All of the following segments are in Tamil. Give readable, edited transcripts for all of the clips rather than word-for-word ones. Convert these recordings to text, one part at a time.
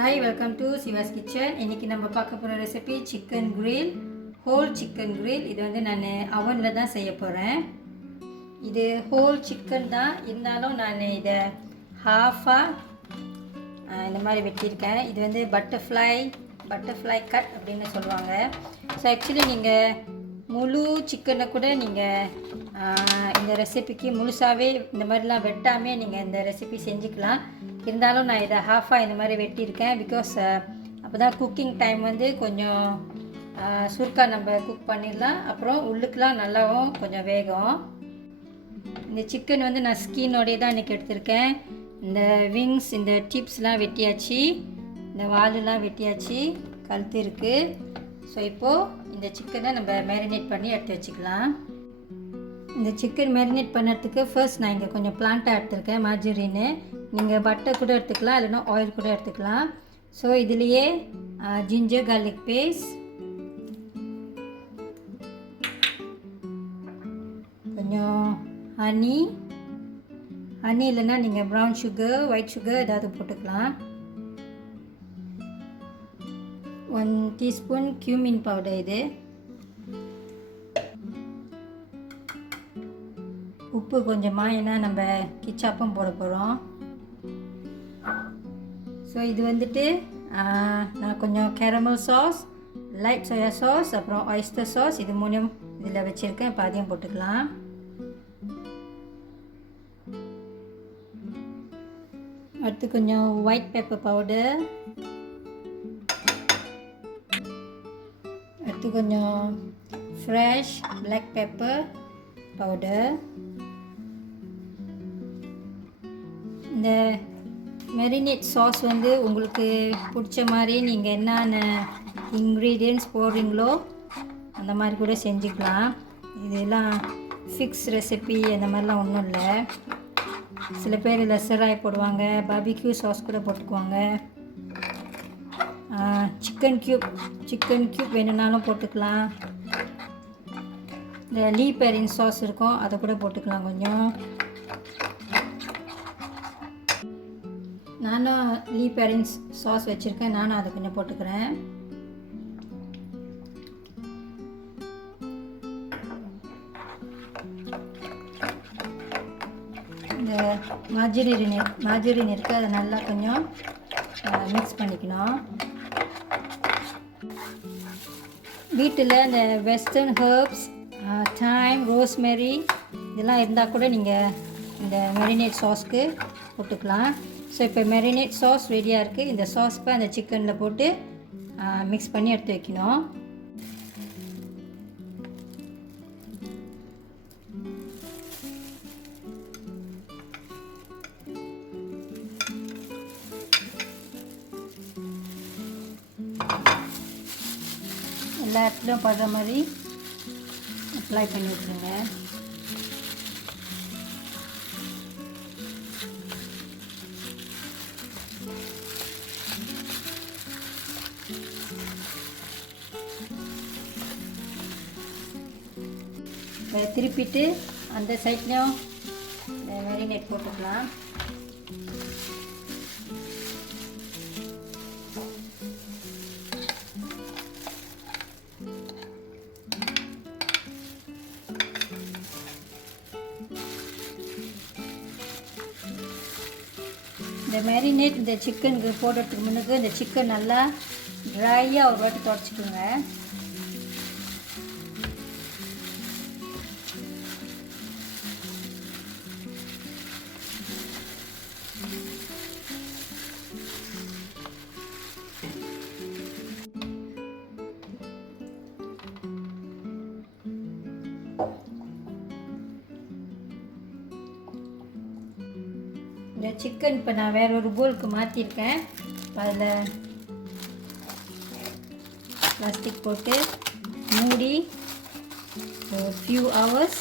Hi, welcome to Siva's Kitchen. இன்னைக்கு நம்ம பார்க்க போகிற recipe chicken grill, whole chicken grill. இது வந்து நான் அவனில் தான் செய்ய போகிறேன். இது ஹோல் சிக்கன் தான், இருந்தாலும் நான் இதை ஹாஃபாக இந்த மாதிரி வெட்டியிருக்கேன். இது வந்து பட்டர்ஃப்ளை கட் அப்படின்னு சொல்லுவாங்க. ஸோ ஆக்சுவலி நீங்கள் முழு சிக்கனை கூட நீங்கள் இந்த ரெசிபிக்கு முழுசாகவே இந்த மாதிரிலாம் வெட்டாமே நீங்கள் இந்த ரெசிபி செஞ்சுக்கலாம். இருந்தாலும் நான் இதை ஹாஃபாக இந்த மாதிரி வெட்டியிருக்கேன். பிகாஸ் அப்போ தான் குக்கிங் டைம் வந்து கொஞ்சம் சுருக்காக நம்ம குக் பண்ணிடலாம். அப்புறம் உள்ளுக்கெலாம் நல்லாவும் கொஞ்சம் வேகும். இந்த சிக்கன் வந்து நான் ஸ்கின்னோடைய தான் இன்றைக்கி எடுத்திருக்கேன். இந்த விங்ஸ், இந்த டிப்ஸ்லாம் வெட்டியாச்சு, இந்த வாலெலாம் வெட்டியாச்சு, கழுத்து இருக்குது. ஸோ இப்போது இந்த சிக்கனை நம்ம மேரினேட் பண்ணி எடுத்து வச்சுக்கலாம். இந்த சிக்கன் மேரினேட் பண்ணுறதுக்கு ஃபர்ஸ்ட் நான் இங்கே கொஞ்சம் பிளான்ட்டாக எடுத்துருக்கேன், மார்ஜரின்னு. நீங்கள் பட்டர் கூட எடுத்துக்கலாம், இல்லைன்னா ஆயில் கூட எடுத்துக்கலாம். ஸோ இதுலேயே ஜிஞ்சர் கார்லிக் பேஸ்ட், கொஞ்சம் ஹனி இல்லைன்னா நீங்கள் ப்ரௌன் சுகர், ஒயிட் சுகர் ஏதாவது போட்டுக்கலாம். 1 டீஸ்பூன் கியூமின் பவுடர். இது உப்பு கொஞ்சமாக, ஏன்னா நம்ம கிச்சாப்பும் போட போகிறோம். ஸோ இது வந்துட்டு நான் கொஞ்சம் caramel sauce, light soya sauce, அப்புறம் ஆயிஸ்டர் சாஸ், இது மூணும் இதில் வச்சுருக்கேன். இப்போ அதையும் போட்டுக்கலாம். அடுத்து கொஞ்சம் ஒயிட் பெப்பர் பவுடர், அடுத்து கொஞ்சம் ஃப்ரெஷ் பிளாக் பெப்பர் பவுடர். இந்த மேரினேட் சாஸ் வந்து உங்களுக்கு பிடிச்ச மாதிரி நீங்கள் என்னென்ன இன்க்ரீடியன்ட்ஸ் போடுறீங்களோ அந்த மாதிரி கூட செஞ்சுக்கலாம். இதெல்லாம் ஃபிக்ஸ் ரெசிபி அந்த மாதிரிலாம் ஒன்றும் இல்லை. சில பேர் லெசராய் போடுவாங்க, பார்பிக்யூ சாஸ் கூட போட்டுக்குவாங்க. சிக்கன் க்யூப் வேணும்னாலும் போட்டுக்கலாம். இந்த லீ பெரின் சாஸ் இருக்கும், அதை கூட போட்டுக்கலாம். கொஞ்சம் நானும் லீ பெரின் சாஸ் வச்சுருக்கேன், நானும் அதை கொஞ்சம் போட்டுக்கிறேன். இந்த மார்ஜரின் இருக்குது, அதை நல்லா கொஞ்சம் மிக்ஸ் பண்ணிக்கணும். வீட்டில் இந்த வெஸ்டர்ன் ஹர்ப்ஸ், டைம், ரோஸ்மெரி இதெல்லாம் இருந்தால் கூட நீங்கள் இந்த மேரினேட் சாஸ்க்கு போட்டுக்கலாம். ஸோ இப்போ மேரினேட் சாஸ் ரெடியாக இருக்குது. இந்த சாஸ் இப்போ அந்த சிக்கனில் போட்டு மிக்ஸ் பண்ணி எடுத்து வைக்கணும். எல்லா இடத்துலையும் படுற மாதிரி அப்ளை பண்ணி விட்ருங்க. திருப்பிட்டு அந்த சைட்லேயும் மேரினேட் போட்டுக்கலாம். இந்த மேரினேட் இந்த சிக்கனுக்கு போடுறதுக்கு முன்னுக்கு இந்த சிக்கன் நல்லா ட்ரையாக ஒரு வாட்டி துடைச்சிக்கோங்க. இந்த சிக்கன் இப்போ நான் வேற ஒரு போலுக்கு மாற்றிருக்கேன். அதில் பிளாஸ்டிக் போட்டு மூடி ஃபியூ ஹவர்ஸ்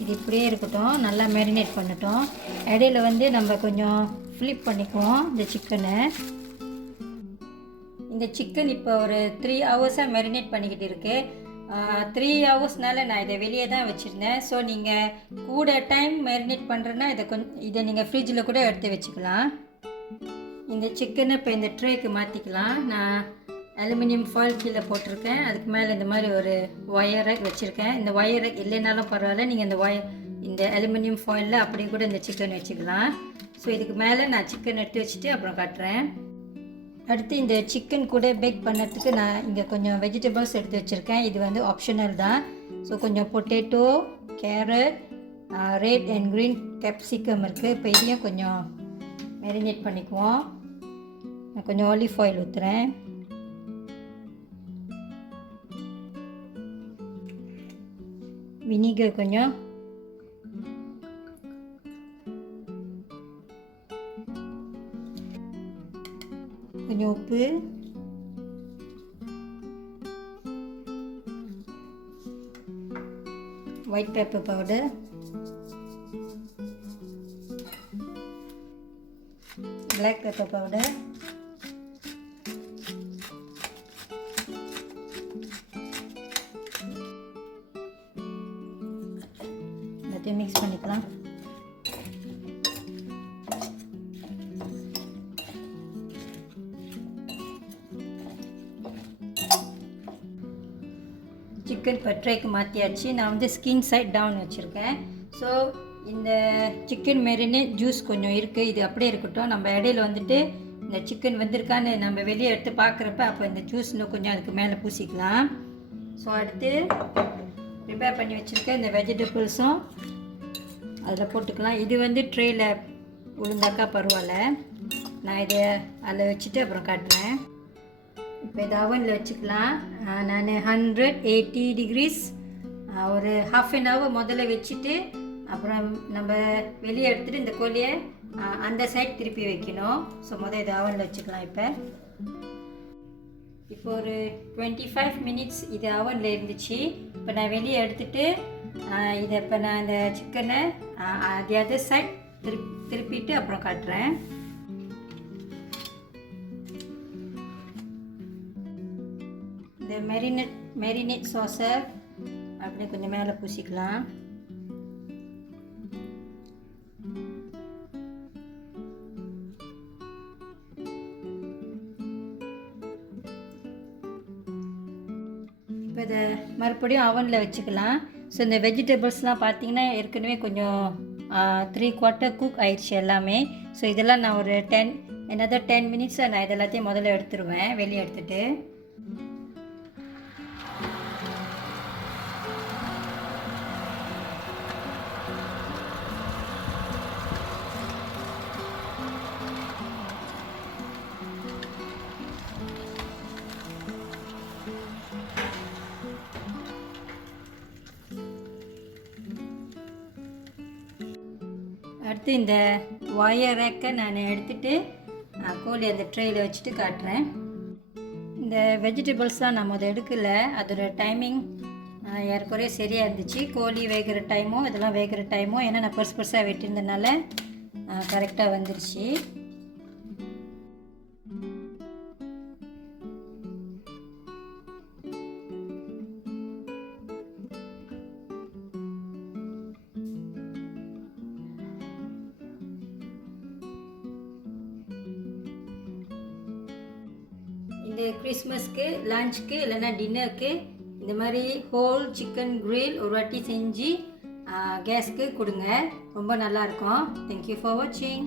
இது இப்படியே இருக்கட்டும். நல்லா மேரினேட் பண்ணட்டும். இடையில வந்து நம்ம கொஞ்சம் ஃப்ளிப் பண்ணிக்குவோம் இந்த சிக்கனை. இந்த சிக்கன் இப்போ ஒரு 3 ஹவர்ஸாக மேரினேட் பண்ணிக்கிட்டு இருக்கு. 3 ஹவர்ஸ்னால நான் இதை வெளியே தான் வச்சுருந்தேன். ஸோ நீங்கள் கூட டைம் மேரினேட் பண்ணுறேன்னா இதை நீங்கள் ஃப்ரிட்ஜில் கூட எடுத்து வச்சுக்கலாம். இந்த சிக்கனை இப்போ இந்த ட்ரேக்கு மாற்றிக்கலாம். நான் அலுமினியம் ஃபாயில் கீழே போட்டிருக்கேன். அதுக்கு மேலே இந்த மாதிரி ஒரு ஒயர் ரேக் வச்சுருக்கேன். இந்த ஒயர் ரேக் இல்லைனாலும் பரவாயில்ல, நீங்கள் இந்த அலுமினியம் ஃபாயிலில் அப்படியே கூட இந்த சிக்கன் வச்சுக்கலாம். ஸோ இதுக்கு மேலே நான் சிக்கன் எடுத்து வச்சுட்டு அப்புறம் காட்டுறேன். அடுத்து இந்த சிக்கன் கூட பேக் பண்ணுறதுக்கு நான் இங்கே கொஞ்சம் வெஜிடபிள்ஸ் எடுத்து வச்சுருக்கேன். இது வந்து ஆப்ஷனல் தான். ஸோ கொஞ்சம் potato, carrot, red and green capsicum இருக்குது. இப்போ இதையும் கொஞ்சம் மேரினேட் பண்ணிக்குவோம். நான் கொஞ்சம் ஆலிவ் ஆயில் ஊற்றுறேன். வினிகர் கொஞ்சம், கொஞ்சம் உப்பு, white pepper powder, black pepper powder, எல்லாத்தையும் மிக்ஸ் பண்ணிக்கலாம். சிக்கன் பட்ரைக்கு மாற்றியாச்சு. நான் வந்து ஸ்கின் சைட் டவுன் வச்சுருக்கேன். ஸோ இந்த சிக்கன் மேரினேட் ஜூஸ் கொஞ்சம் இருக்குது, இது அப்படியே இருக்கட்டும். நம்ம இடையில வந்துட்டு இந்த சிக்கன் வந்திருக்கான்னு நம்ம வெளியே எடுத்து பார்க்குறப்ப அப்போ இந்த ஜூஸ் இன்னும் கொஞ்சம் அதுக்கு மேலே பூசிக்கலாம். ஸோ அடுத்து ப்ரிப்பேர் பண்ணி வச்சுருக்க இந்த வெஜிடபிள்ஸும் அதில் போட்டுக்கலாம். இது வந்து ட்ரேயில் உளுந்தாக்கா பரவாயில்ல, நான் இதை அதில் வச்சுட்டு அப்புறம் காட்டுறேன். இப்போ இதை அவனில் வச்சுக்கலாம். நான் 180 degrees ஒரு ½ an hour முதல்ல வச்சுட்டு அப்புறம் நம்ம வெளியே எடுத்துகிட்டு இந்த கோழியை அந்த சைட் திருப்பி வைக்கணும். ஸோ முதல் இதை அவனில் வச்சுக்கலாம். இப்போ ஒரு 25 minutes இது அவனில் இருந்துச்சு. இப்போ நான் வெளியே எடுத்துகிட்டு இதை இப்போ நான் இந்த சிக்கனை அது அதர் சைட் திருப்பிட்டு அப்புறம் காட்டுறேன். இந்த மேரினேட் சாஸை அப்படியே கொஞ்சம் மேலே பூசிக்கலாம். இப்போ இதை மறுபடியும் அவனில் வச்சுக்கலாம். ஸோ இந்த வெஜிடபிள்ஸ்லாம் பார்த்தீங்கன்னா ஏற்கனவே கொஞ்சம் 3/4 குக் ஆயிடுச்சு எல்லாமே. ஸோ இதெல்லாம் நான் ஒரு 10 minutes நான் இதெல்லாத்தையும் முதல்ல எடுத்துருவேன் வெளியே எடுத்துகிட்டு. அடுத்து இந்த ஒயர் ரேக்கை நான் எடுத்துகிட்டு கோழி அந்த ட்ரேயில் வச்சுட்டு காட்டுறேன். இந்த வெஜிடபிள்ஸ்லாம் நம்ம அதை எடுக்கலை, அதோட டைமிங் ஏறக்குறைய சரியாக இருந்துச்சு. கோழி வேகிற டைமும் இதெல்லாம் வேகிற டைமும் ஏன்னா நான் பெருசாக வெட்டியிருந்தனால கரெக்டாக வந்துருச்சு. இந்த கிறிஸ்மஸ்க்கு லஞ்சுக்கு இல்லைன்னா டின்னருக்கு இந்த மாதிரி ஹோல் சிக்கன் கிரில் ஒரு வாட்டி செஞ்சு கேஸ்க்கு கொடுங்க, ரொம்ப நல்லாயிருக்கும். தேங்க்யூ ஃபார் வாட்சிங்.